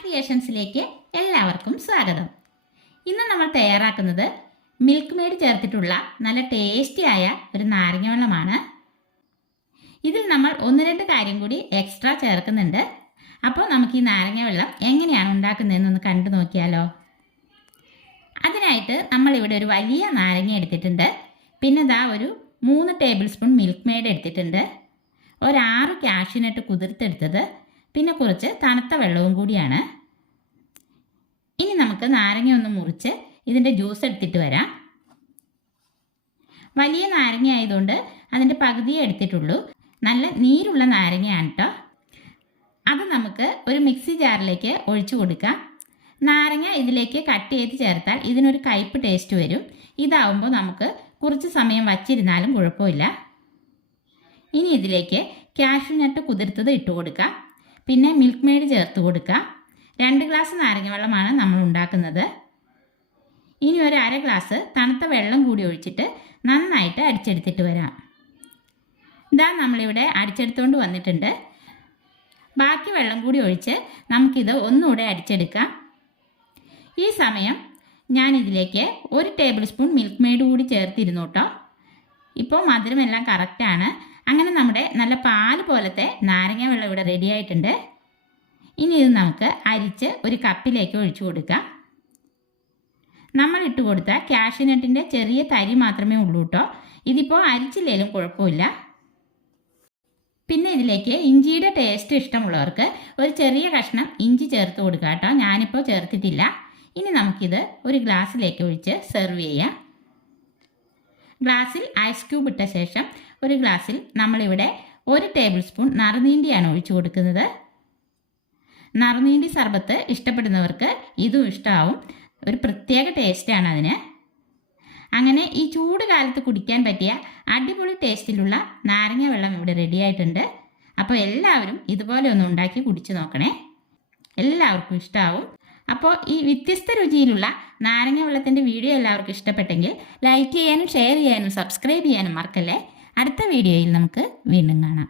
ക്രിയേഷൻസിലേക്ക് എല്ലാവർക്കും സ്വാഗതം. ഇന്ന് നമ്മൾ തയ്യാറാക്കുന്നത് മിൽക്ക് മെയ്ഡ് ചേർത്തിട്ടുള്ള നല്ല ടേസ്റ്റിയായ ഒരു നാരങ്ങ വെള്ളമാണ്. ഇതിൽ നമ്മൾ ഒന്ന് രണ്ട് കാര്യം കൂടി എക്സ്ട്രാ ചേർക്കുന്നുണ്ട്. അപ്പോൾ നമുക്ക് ഈ നാരങ്ങ വെള്ളം എങ്ങനെയാണ് ഉണ്ടാക്കുന്നതെന്നൊന്ന് കണ്ടു നോക്കിയാലോ. അതിനായിട്ട് നമ്മളിവിടെ ഒരു വലിയ നാരങ്ങ എടുത്തിട്ടുണ്ട്. പിന്നെ ദാ ഒരു മൂന്ന് ടേബിൾ സ്പൂൺ മിൽക്ക് മെയ്ഡ് എടുത്തിട്ടുണ്ട്. ഒരാറ് കാഷ്യൂനട്ട് കുതിർത്തെടുത്തത്. പിന്നെ കുറച്ച് തണുത്ത വെള്ളവും കൂടിയാണ്. ഇനി നമുക്ക് നാരങ്ങ ഒന്ന് മുറിച്ച് ഇതിന്റെ ജ്യൂസ് എടുത്തിട്ട് വരാം. വലിയ നാരങ്ങ ആയതുകൊണ്ട് അതിന്റെ പകുതിയേ എടുത്തിട്ടുള്ളൂ. നല്ല നീരുള്ള നാരങ്ങയാണ് കേട്ടോ അത് നമുക്ക് ഒരു മിക്സി ജാറിലേക്ക് ഒഴിച്ചു കൊടുക്കാം. നാരങ്ങ ഇതിലേക്ക് കട്ട് ചെയ്ത് ചേർത്താൽ ഇതിനൊരു കയ്പ് ടേസ്റ്റ് വരും. ഇതാവുമ്പോൾ നമുക്ക് കുറച്ച് സമയം വച്ചിരുന്നാലും കുഴപ്പമില്ല. ഇനി ഇതിലേക്ക് കാഷ്യൂ നട്ട് കുതിർത്തത് ഇട്ട് കൊടുക്കാം. പിന്നെ മിൽക്ക് മെയ്ഡ് ചേർത്ത് കൊടുക്കാം. രണ്ട് ഗ്ലാസ് നാരങ്ങ വെള്ളമാണ് നമ്മൾ ഉണ്ടാക്കുന്നത്. ഇനി ഒരു അര ഗ്ലാസ് തണുത്ത വെള്ളം കൂടി ഒഴിച്ചിട്ട് നന്നായിട്ട് അടിച്ചെടുത്തിട്ട് വരാം. ഇതാ നമ്മളിവിടെ അടിച്ചെടുത്തുകൊണ്ട് വന്നിട്ടുണ്ട്. ബാക്കി വെള്ളം കൂടി ഒഴിച്ച് നമുക്കിത് ഒന്നുകൂടെ അടിച്ചെടുക്കാം. ഈ സമയം ഞാനിതിലേക്ക് ഒരു ടേബിൾ സ്പൂൺ മിൽക്ക് മെയ്ഡ് കൂടി ചേർത്തിരുന്നു കേട്ടോ. ഇപ്പോൾ മധുരമെല്ലാം കറക്റ്റാണ്. നല്ല പാൽ പോലത്തെ നാരങ്ങ വെള്ളം ഇവിടെ റെഡി ആയിട്ടുണ്ട്. ഇനി ഇത് നമുക്ക് അരിച്ച് ഒരു കപ്പിലേക്ക് ഒഴിച്ചു കൊടുക്കാം. നമ്മൾ ഇട്ട് കൊടുത്ത കാഷ്യൂനട്ടിന്റെ ചെറിയ തരി മാത്രമേ ഉള്ളൂ കേട്ടോ. ഇതിപ്പോൾ അരിച്ചില്ലേലും കുഴപ്പമില്ല. പിന്നെ ഇതിലേക്ക് ഇഞ്ചിയുടെ ടേസ്റ്റ് ഇഷ്ടമുള്ളവർക്ക് ഒരു ചെറിയ കഷ്ണം ഇഞ്ചി ചേർത്ത് കൊടുക്കാം കേട്ടോ. ഞാനിപ്പോൾ ചേർത്തിട്ടില്ല. ഇനി നമുക്കിത് ഒരു ഗ്ലാസ്സിലേക്ക് ഒഴിച്ച് സെർവ് ചെയ്യാം. ഗ്ലാസ്സിൽ ഐസ് ക്യൂബ് ഇട്ട ശേഷം ഒരു ഗ്ലാസ്സിൽ നമ്മളിവിടെ ഒരു ടേബിൾ സ്പൂൺ നറുനീണ്ടിയാണ് ഒഴിച്ചു കൊടുക്കുന്നത്. നറുനീണ്ടി സർബത്ത് ഇഷ്ടപ്പെടുന്നവർക്ക് ഇതും ഇഷ്ടമാവും ഒരു പ്രത്യേക ടേസ്റ്റാണ് അതിന്. അങ്ങനെ ഈ ചൂട് കാലത്ത് കുടിക്കാൻ പറ്റിയ അടിപൊളി ടേസ്റ്റിലുള്ള നാരങ്ങ വെള്ളം ഇവിടെ റെഡിയായിട്ടുണ്ട് അപ്പോൾ എല്ലാവരും ഇതുപോലെ ഒന്ന് ഉണ്ടാക്കി കുടിച്ചു നോക്കണേ. എല്ലാവർക്കും ഇഷ്ടമാവും അപ്പോൾ ഈ വ്യത്യസ്ത രുചിയിലുള്ള നാരങ്ങ വെള്ളത്തിന്റെ വീഡിയോ എല്ലാവർക്കും ഇഷ്ടപ്പെട്ടെങ്കിൽ ലൈക്ക് ചെയ്യാനും ഷെയർ ചെയ്യാനും സബ്സ്ക്രൈബ് ചെയ്യാനും മറക്കല്ലേ? അടുത്ത വീഡിയോയിൽ നമുക്ക് വീണ്ടും കാണാം.